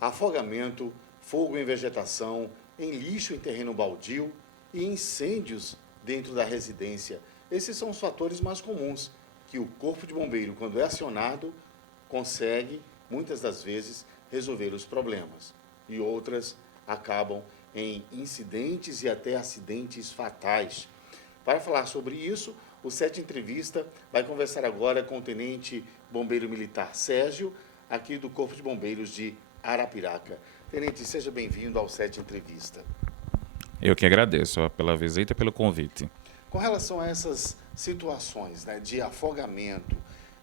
afogamento, fogo em vegetação, em lixo em terreno baldio e incêndios dentro da residência. Esses são os fatores mais comuns que o Corpo de Bombeiro, quando é acionado, consegue, muitas das vezes, resolver os problemas. E outras acabam em incidentes e até acidentes fatais. Para falar sobre isso, o Sete Entrevista vai conversar agora com o Tenente Bombeiro Militar Sérgio, aqui do Corpo de Bombeiros de Arapiraca. Tenente, seja bem-vindo ao Sete Entrevista. Eu que agradeço pela visita e pelo convite. Com relação a essas situações, né, de afogamento,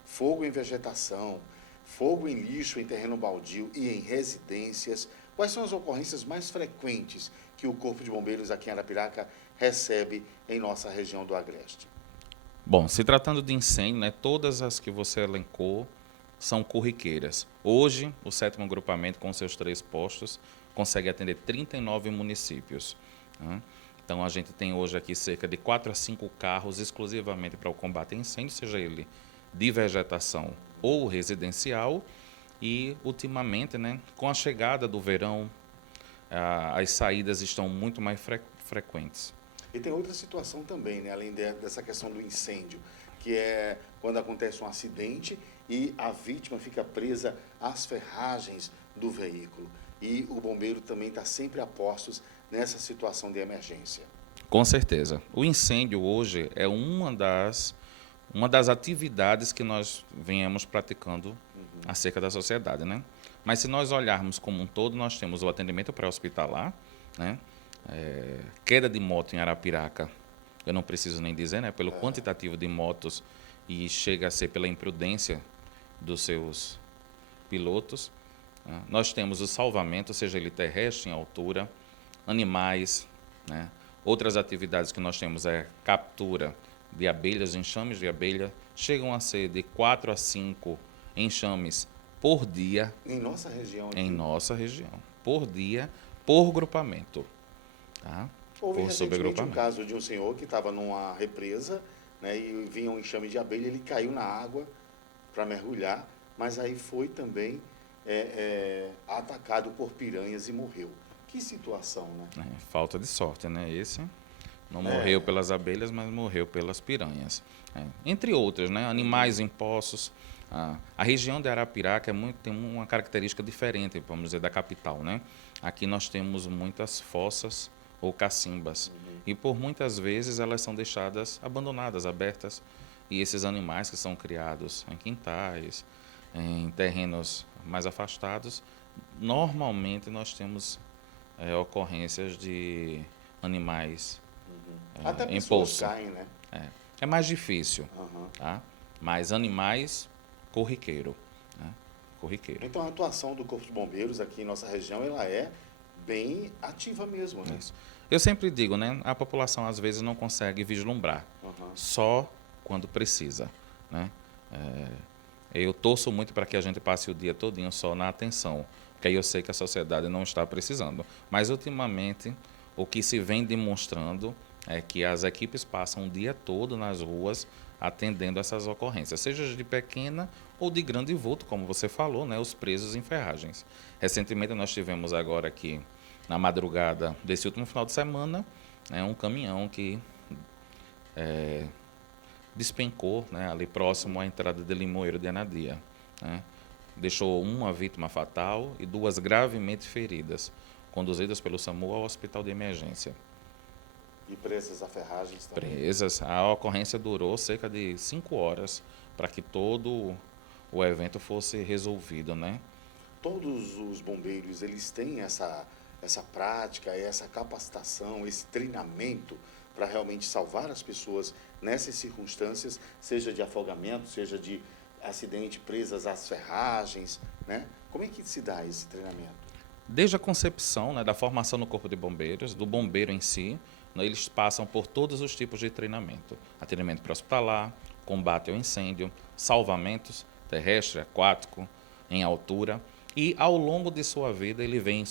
fogo em vegetação, fogo em lixo em terreno baldio e em residências, quais são as ocorrências mais frequentes que o Corpo de Bombeiros aqui em Arapiraca recebe em nossa região do Agreste? Bom, se tratando de incêndio, né, todas as que você elencou são corriqueiras. Hoje, o 7º agrupamento, com seus 3 postos, consegue atender 39 municípios. Né? Então, a gente tem hoje aqui cerca de 4 a 5 carros exclusivamente para o combate a incêndio, seja ele de vegetação ou residencial. E, ultimamente, né, com a chegada do verão, as saídas estão muito mais frequentes. E tem outra situação também, né, além dessa questão do incêndio, que é quando acontece um acidente e a vítima fica presa às ferragens do veículo. E o bombeiro também está sempre a postos nessa situação de emergência. Com certeza. O incêndio hoje é uma das atividades que nós venhamos praticando acerca da sociedade, né? Mas se nós olharmos como um todo, nós temos o atendimento pré-hospitalar, né? Queda de moto em Arapiraca, eu não preciso nem dizer, né? Pelo quantitativo de motos e chega a ser pela imprudência dos seus pilotos. Né? Nós temos o salvamento, seja ele terrestre, em altura, animais, né? Outras atividades que nós temos é captura de abelhas, enxames de abelha, chegam a ser de 4 a 5 enxames por dia. Em nossa região aqui? Em nossa região. Por dia, por grupamento. Tá? Houve por recentemente um caso de um senhor que estava numa represa, né, e vinha um enxame de abelha, ele caiu na água para mergulhar, mas aí foi também atacado por piranhas e morreu. Que situação, né? Falta de sorte, né? Esse não morreu pelas abelhas, mas morreu pelas piranhas. Entre outras, né? Animais em poços. A região de Arapiraca tem uma característica diferente, vamos dizer, da capital, né? Aqui nós temos muitas fossas ou cacimbas. E por muitas vezes elas são deixadas abandonadas, abertas. E esses animais que são criados em quintais, em terrenos mais afastados, normalmente nós temos ocorrências de animais Até em pessoas poço. caem, né? É mais difícil, tá? Mas animais, corriqueiro. Né? Corriqueiro. Então a atuação do Corpo de Bombeiros aqui em nossa região, ela é bem ativa mesmo, né? Isso. Eu sempre digo, né? A população às vezes não consegue vislumbrar, só quando precisa, né? Eu torço muito para que a gente passe o dia todinho só na atenção, porque aí eu sei que a sociedade não está precisando. Mas, ultimamente, o que se vem demonstrando é que as equipes passam o dia todo nas ruas atendendo essas ocorrências, seja de pequena ou de grande vulto, como você falou, né, os presos em ferragens. Recentemente, nós tivemos agora aqui, na madrugada desse último final de semana, né, um caminhão que despencou, né, ali próximo à entrada de Limoeiro de Anadia. Né? Deixou uma vítima fatal e 2 gravemente feridas, conduzidas pelo SAMU ao hospital de emergência. E presas a ferragens também? Presas. A ocorrência durou cerca de 5 horas para que todo o evento fosse resolvido, né? Todos os bombeiros, eles têm essa prática, essa capacitação, esse treinamento para realmente salvar as pessoas nessas circunstâncias, seja de afogamento, seja de acidente, presas às ferragens, né? Como é que se dá esse treinamento? Desde a concepção, né, da formação no Corpo de Bombeiros, do bombeiro em si, né, eles passam por todos os tipos de treinamento. Atendimento pré-hospitalar, combate ao incêndio, salvamentos, terrestre, aquático, em altura. E ao longo de sua vida ele vem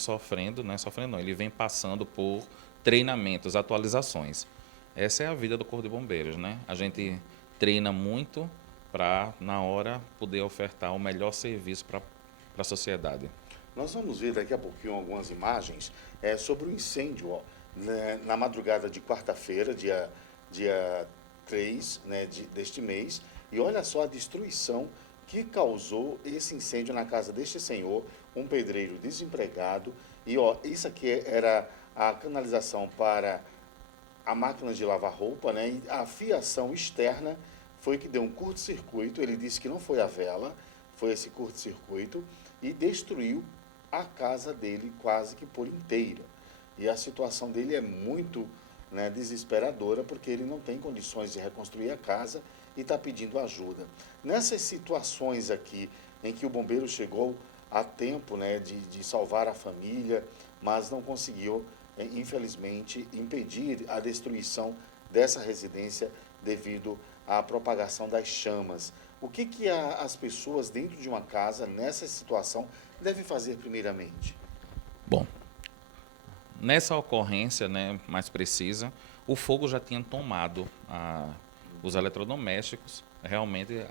ele vem passando por treinamentos, atualizações. Essa é a vida do Corpo de Bombeiros, né? A gente treina muito para, na hora, poder ofertar o melhor serviço para a sociedade. Nós vamos ver daqui a pouquinho algumas imagens sobre o incêndio, ó, né, na madrugada de quarta-feira, dia 3, né, deste mês. E olha só a destruição que causou esse incêndio na casa deste senhor, um pedreiro desempregado. E ó, isso aqui era a canalização para a máquina de lavar roupa, né? E a fiação externa foi que deu um curto-circuito. Ele disse que não foi a vela, foi esse curto-circuito e destruiu a casa dele quase que por inteira. E a situação dele é muito, né, desesperadora, porque ele não tem condições de reconstruir a casa e está pedindo ajuda. Nessas situações aqui, em que o bombeiro chegou a tempo, né, de salvar a família, mas não conseguiu, infelizmente, impedir a destruição dessa residência devido à propagação das chamas. O que as pessoas dentro de uma casa, nessa situação, devem fazer primeiramente? Bom, nessa ocorrência, né, mais precisa, o fogo já tinha tomado os eletrodomésticos. Realmente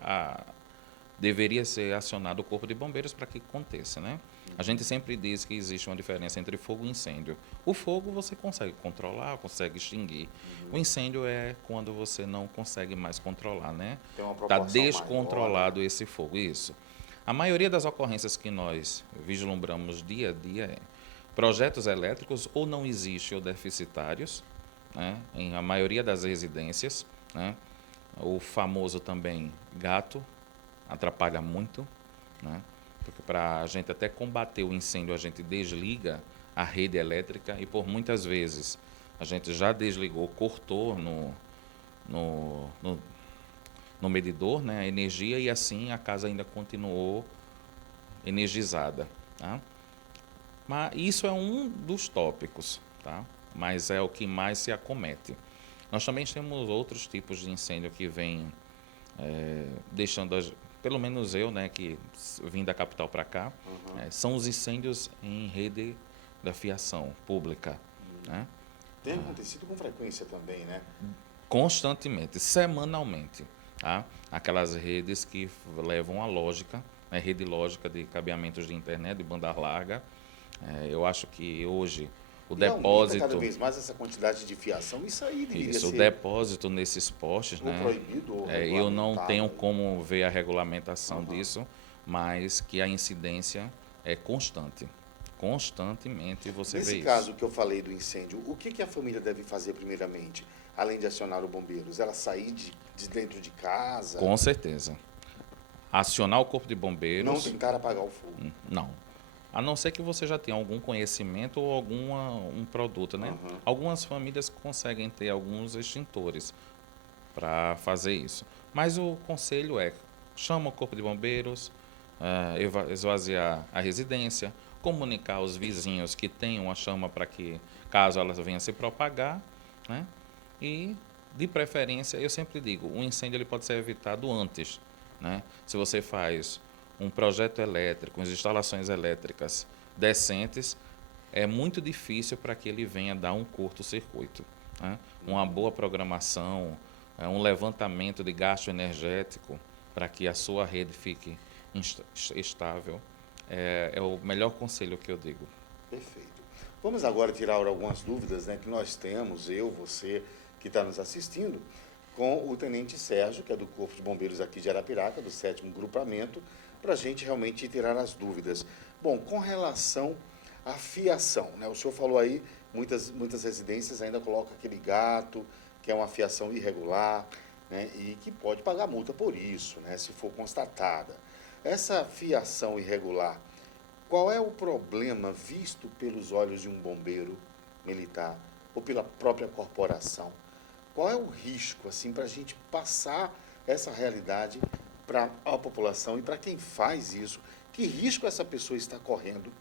deveria ser acionado o corpo de bombeiros para que aconteça, né? A gente sempre diz que existe uma diferença entre fogo e incêndio. O fogo você consegue controlar, consegue extinguir. O incêndio é quando você não consegue mais controlar, né? Tem uma Está proporção descontrolado maior. esse fogo, isso. A maioria das ocorrências que nós vislumbramos dia a dia é projetos elétricos ou não existem ou deficitários, né? Em a maioria das residências, né? O famoso também gato atrapalha muito, né? Porque para a gente até combater o incêndio, a gente desliga a rede elétrica e por muitas vezes a gente já desligou, cortou no medidor, né, a energia e assim a casa ainda continuou energizada. Tá? Mas isso é um dos tópicos, tá? Mas é o que mais se acomete. Nós também temos outros tipos de incêndio que vêm deixando, pelo menos eu, né, que vim da capital para cá, são os incêndios em rede da fiação pública. Né? Tem acontecido com frequência também, né? Constantemente, semanalmente. Tá? Aquelas redes que levam a lógica, né, rede lógica de cabeamentos de internet, de banda larga. Eu acho que hoje o E aumenta cada depósito, vez mais essa quantidade de fiação. Isso aí deveria isso, o ser depósito nesses postes, ou né? proibido ou Eu não regulamentado. tenho como ver a regulamentação disso, mas que a incidência é constante. Constantemente você vê Nesse isso. caso que eu falei do incêndio, o que a família deve fazer primeiramente, além de acionar os bombeiros? Ela sair de dentro de casa? Com certeza. Acionar o corpo de Não bombeiros, tentar apagar o fogo? não. A não ser que você já tenha algum conhecimento ou um produto, né? Aham. Algumas famílias conseguem ter alguns extintores para fazer isso. Mas o conselho é, chama o corpo de bombeiros, esvaziar a residência, comunicar aos vizinhos que tem uma chama para que, caso ela venha se propagar, né? E, de preferência, eu sempre digo, o incêndio ele pode ser evitado antes, né? Se você faz um projeto elétrico, as instalações elétricas decentes, é muito difícil para que ele venha dar um curto-circuito. Né? Uma boa programação, um levantamento de gasto energético para que a sua rede fique estável, é o melhor conselho que eu digo. Perfeito. Vamos agora tirar algumas dúvidas, né, que nós temos, eu, você, que está nos assistindo, com o Tenente Sérgio, que é do Corpo de Bombeiros aqui de Arapiraca, do 7º Grupamento, para a gente realmente tirar as dúvidas. Bom, com relação à fiação, né, o senhor falou aí, muitas residências ainda colocam aquele gato, que é uma fiação irregular, né, e que pode pagar multa por isso, né, se for constatada. Essa fiação irregular, qual é o problema visto pelos olhos de um bombeiro militar ou pela própria corporação? Qual é o risco, assim, para a gente passar essa realidade para a população e para quem faz isso? Que risco essa pessoa está correndo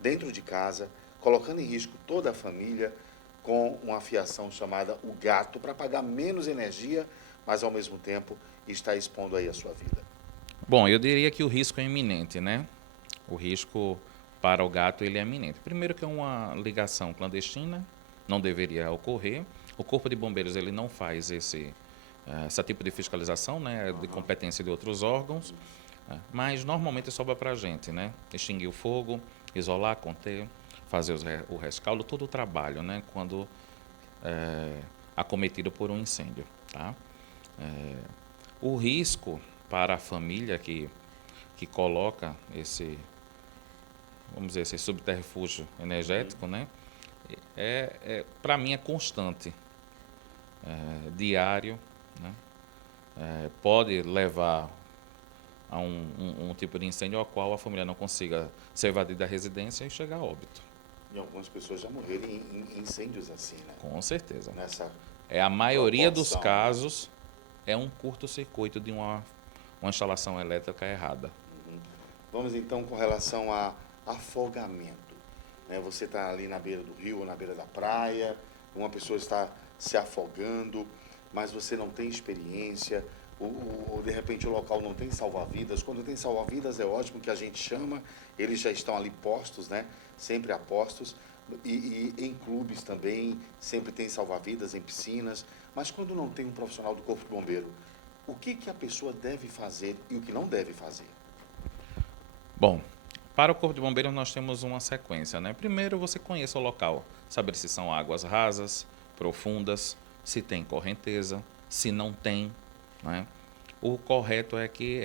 dentro de casa, colocando em risco toda a família com uma fiação chamada o gato para pagar menos energia, mas ao mesmo tempo está expondo aí a sua vida? Bom, eu diria que o risco é iminente, né? O risco para o gato ele é iminente. Primeiro que é uma ligação clandestina, não deveria ocorrer. O Corpo de Bombeiros ele não faz esse tipo de fiscalização, né? É de competência de outros órgãos. né? Mas normalmente sobra para a gente, né? Extinguir o fogo, isolar, conter, fazer o rescaldo, todo o trabalho, né? Quando acometido por um incêndio, tá? O risco para a família que coloca esse, vamos dizer, esse subterfúgio energético, né? Para mim é constante, diário, né? Pode levar a um tipo de incêndio ao qual a família não consiga se evadir da residência e chegar a óbito. E algumas pessoas já morreram em incêndios assim, né? Com certeza. Nessa A maioria dos proporção, casos é um curto-circuito de uma instalação elétrica errada. Vamos então com relação a afogamento. Né? Você está ali na beira do rio ou na beira da praia, uma pessoa está se afogando, mas você não tem experiência, ou de repente o local não tem salva-vidas. Quando tem salva-vidas é ótimo que a gente chama, eles já estão ali postos, né? Sempre a postos, e em clubes também, sempre tem salva-vidas, em piscinas, mas quando não tem um profissional do Corpo de Bombeiro, o que a pessoa deve fazer e o que não deve fazer? Bom, para o Corpo de Bombeiros nós temos uma sequência, né? Primeiro você conheça o local, saber se são águas rasas, profundas, se tem correnteza, se não tem, né? O correto é que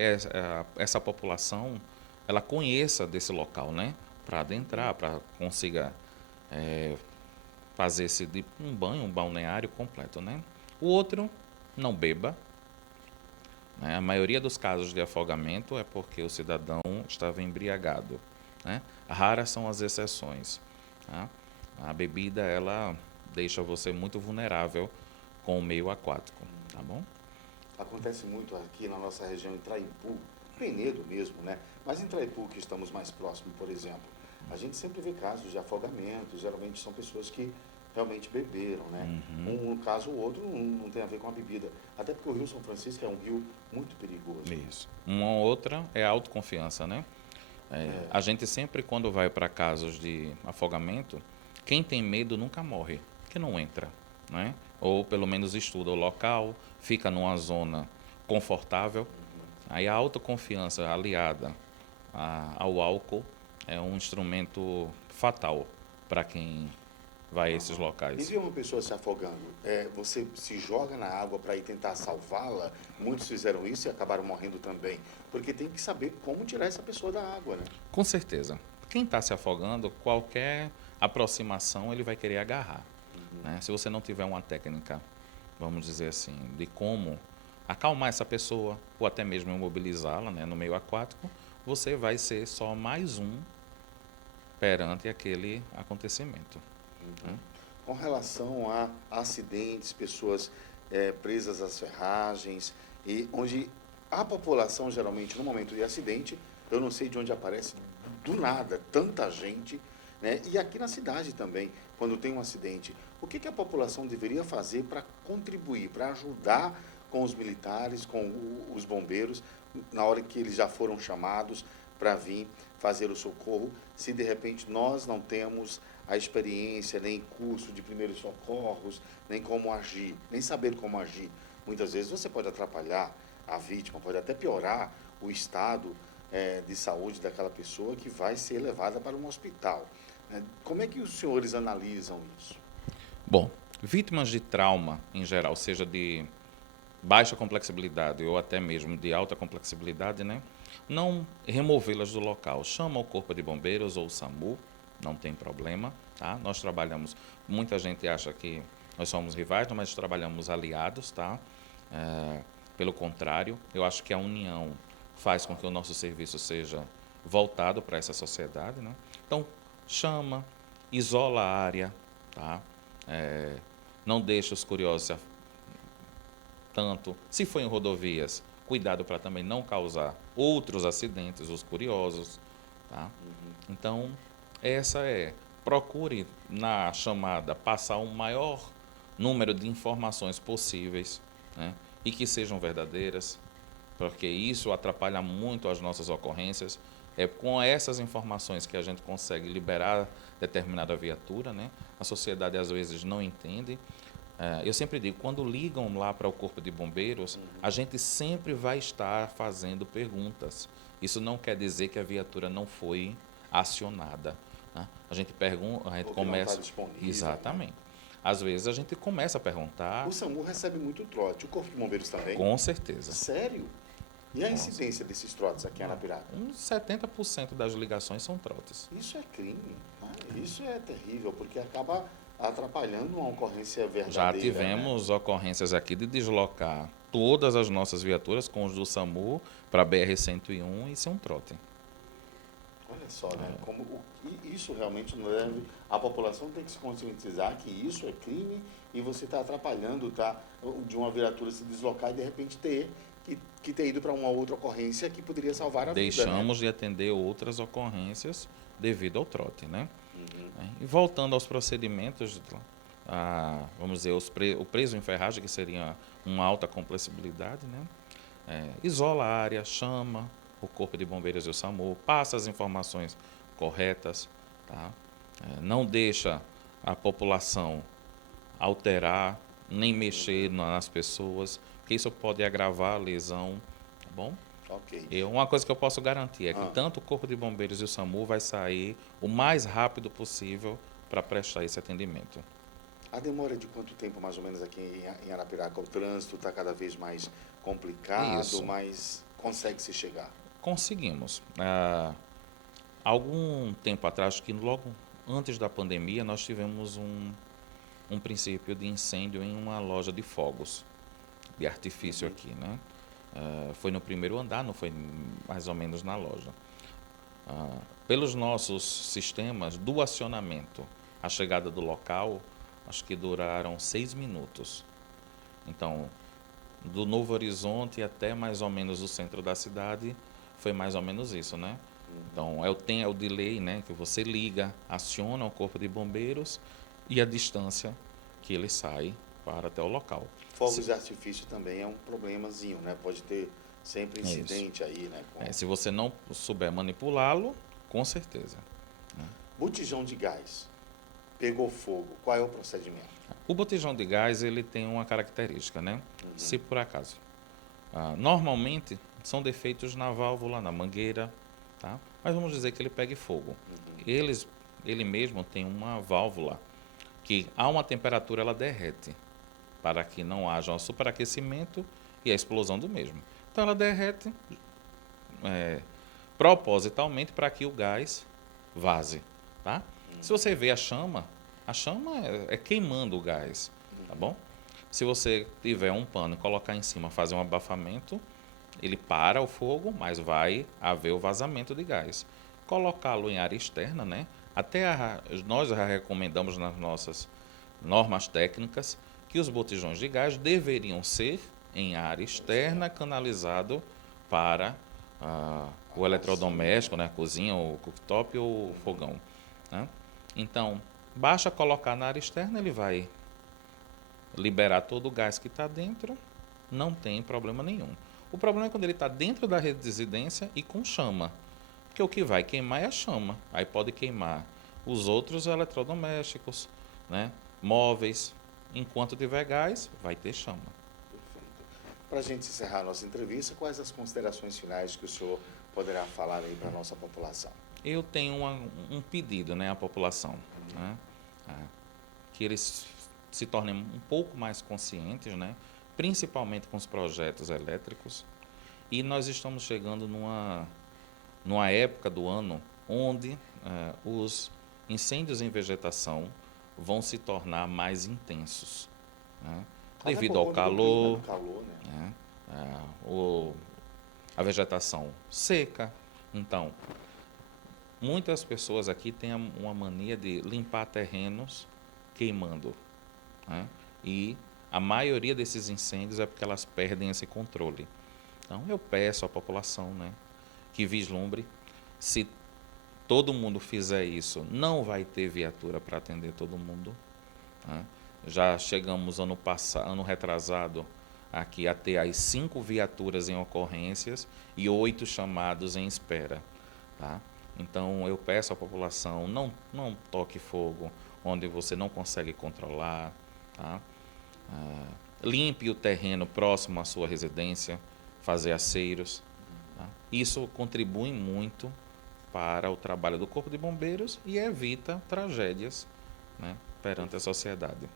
essa população ela conheça desse local, né? Para adentrar, para consiga fazer um banho, um balneário completo, né? O outro, não beba, né? A maioria dos casos de afogamento é porque o cidadão estava embriagado, né? Raras são as exceções, tá? A bebida ela deixa você muito vulnerável com o meio aquático, tá bom? Acontece muito aqui na nossa região, em Traipu, Penedo mesmo, né? Mas em Traipu, que estamos mais próximos, por exemplo, a gente sempre vê casos de afogamento, geralmente são pessoas que realmente beberam, né? Um caso ou outro não tem a ver com a bebida, até porque o Rio São Francisco é um rio muito perigoso. Isso. Uma outra é a autoconfiança, né? A gente sempre, quando vai para casos de afogamento, quem tem medo nunca morre, que não entra, né? Ou pelo menos estuda o local, fica numa zona confortável. Aí a autoconfiança aliada ao álcool é um instrumento fatal para quem vai a esses E locais. ver uma pessoa se afogando, você se joga na água para ir tentar salvá-la, muitos fizeram isso e acabaram morrendo também, porque tem que saber como tirar essa pessoa da água, né? Com certeza. Quem está se afogando, qualquer aproximação ele vai querer agarrar, né? Se você não tiver uma técnica, vamos dizer assim, de como acalmar essa pessoa ou até mesmo imobilizá-la, né, no meio aquático, você vai ser só mais um perante aquele acontecimento. Com relação a acidentes, pessoas presas às ferragens, e onde a população, geralmente, no momento de acidente, eu não sei de onde aparece do nada tanta gente, né? E aqui na cidade também, quando tem um acidente, o que a população deveria fazer para contribuir, para ajudar com os militares, com os bombeiros, na hora que eles já foram chamados para vir fazer o socorro, se de repente nós não temos a experiência, nem curso de primeiros socorros, nem como agir, nem saber como agir. Muitas vezes você pode atrapalhar a vítima, pode até piorar o estado de saúde daquela pessoa que vai ser levada para um hospital. Como é que os senhores analisam isso? Bom, vítimas de trauma, em geral, seja de baixa complexibilidade ou até mesmo de alta complexibilidade, né? Não removê-las do local. Chama o Corpo de Bombeiros ou o SAMU, não tem problema, tá? Nós trabalhamos, muita gente acha que nós somos rivais, mas trabalhamos aliados, tá? Pelo contrário, eu acho que a união faz com que o nosso serviço seja voltado para essa sociedade, né? Então, chama, isola a área, tá? Não deixa os curiosos tanto, se for em rodovias, cuidado para também não causar outros acidentes, os curiosos, tá? Então, procure na chamada passar o maior número de informações possíveis, né? E que sejam verdadeiras, porque isso atrapalha muito as nossas ocorrências. É com essas informações que a gente consegue liberar determinada viatura, né? A sociedade às vezes não entende. Eu sempre digo, quando ligam lá para o Corpo de Bombeiros, a gente sempre vai estar fazendo perguntas. Isso não quer dizer que a viatura não foi acionada. Né? A gente pergunta, a gente Porque não começa. está disponível. Exatamente. Às vezes a gente começa a perguntar. O SAMU recebe muito trote. O Corpo de Bombeiros também? Com certeza. Sério? E a incidência desses trotes aqui em Arapiraca? Uns 70% das ligações são trotes. Isso é crime. Né? Isso é terrível, porque acaba atrapalhando uma ocorrência verdadeira. Já tivemos ocorrências aqui de deslocar todas as nossas viaturas com os do SAMU para a BR-101 e ser um trote. Olha só, né? Isso realmente não deve. A população tem que se conscientizar que isso é crime e você está atrapalhando, tá? De uma viatura se deslocar e de repente ter que ter ido para uma outra ocorrência que poderia salvar a vida. Deixamos Né? de atender outras ocorrências devido ao trote, né? E voltando aos procedimentos, vamos dizer, o preso em ferragem, que seria uma alta complexibilidade, né? Isola a área, chama o Corpo de Bombeiros e o SAMU, passa as informações corretas, tá? Não deixa a população alterar, nem mexer nas pessoas, porque isso pode agravar a lesão, tá bom? Ok. E uma coisa que eu posso garantir é que tanto o Corpo de Bombeiros e o SAMU vai sair o mais rápido possível para prestar esse atendimento. A demora de quanto tempo, mais ou menos, aqui em Arapiraca? O trânsito está cada vez mais complicado, Isso. mas consegue-se chegar? Conseguimos. Algum tempo atrás, que logo antes da pandemia, nós tivemos um princípio de incêndio em uma loja de fogos, de artifício aqui, né? Foi no primeiro andar, não foi mais ou menos na loja. Pelos nossos sistemas do acionamento, a chegada do local, acho que duraram 6 minutos. Então, do Novo Horizonte até mais ou menos o centro da cidade, foi mais ou menos isso, né? Então, é o delay, né? Que você liga, aciona o Corpo de Bombeiros e a distância que ele sai para até o local. Fogos de artifício também é um problemazinho, né? Pode ter sempre incidente aí, né? Se você não souber manipulá-lo, com certeza. Botijão de gás. Pegou fogo. Qual é o procedimento? O botijão de gás, ele tem uma característica, né? Se por acaso. Normalmente, são defeitos na válvula, na mangueira, tá? Mas vamos dizer que ele pegue fogo. Ele mesmo tem uma válvula que, a uma temperatura, ela derrete, para que não haja um superaquecimento e a explosão do mesmo. Então, ela derrete propositalmente para que o gás vaze, tá? Se você vê a chama é queimando o gás, tá bom? Se você tiver um pano e colocar em cima, fazer um abafamento, ele para o fogo, mas vai haver o vazamento de gás. Colocá-lo em área externa, né? Nós já recomendamos nas nossas normas técnicas que os botijões de gás deveriam ser em área externa, canalizado para o eletrodoméstico, né? A cozinha, o cooktop ou o fogão, né? Então, basta colocar na área externa, ele vai liberar todo o gás que está dentro, não tem problema nenhum. O problema é quando ele está dentro da residência e com chama, porque o que vai queimar é a chama. Aí pode queimar os outros eletrodomésticos, né? Móveis. Enquanto tiver gás, vai ter chama. Perfeito. Para a gente encerrar a nossa entrevista, quais as considerações finais que o senhor poderá falar aí para a nossa população? Eu tenho um pedido, né, à população, né? Que eles se tornem um pouco mais conscientes, né? Principalmente com os projetos elétricos. E nós estamos chegando numa época do ano onde os incêndios em vegetação vão se tornar mais intensos, né? Devido ao calor, né? A vegetação seca. Então, muitas pessoas aqui têm uma mania de limpar terrenos queimando, né? E a maioria desses incêndios é porque elas perdem esse controle. Então, eu peço à população, né, que vislumbre. Se todo mundo fizer isso, não vai ter viatura para atender todo mundo, né? Já chegamos ano retrasado aqui a ter as 5 viaturas em ocorrências e 8 chamados em espera, tá? Então, eu peço à população, não toque fogo onde você não consegue controlar, tá? Limpe o terreno próximo à sua residência, fazer aceiros. Tá? Isso contribui muito para o trabalho do Corpo de Bombeiros e evita tragédias, né, perante a sociedade.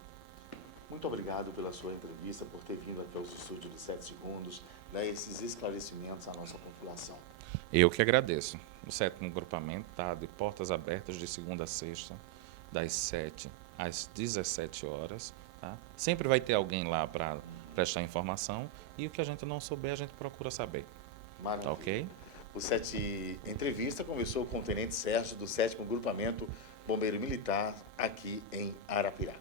Muito obrigado pela sua entrevista, por ter vindo aqui aos estúdios de 7 segundos, dar esses esclarecimentos à nossa população. Eu que agradeço. O 7º grupamento está de portas abertas de segunda a sexta, das 7 às 17 horas. Tá? Sempre vai ter alguém lá para prestar informação e o que a gente não souber, a gente procura saber. Maravilha. Tá ok? O 7 Entrevista conversou com o Tenente Sérgio do 7º Grupamento Bombeiro Militar aqui em Arapiraca.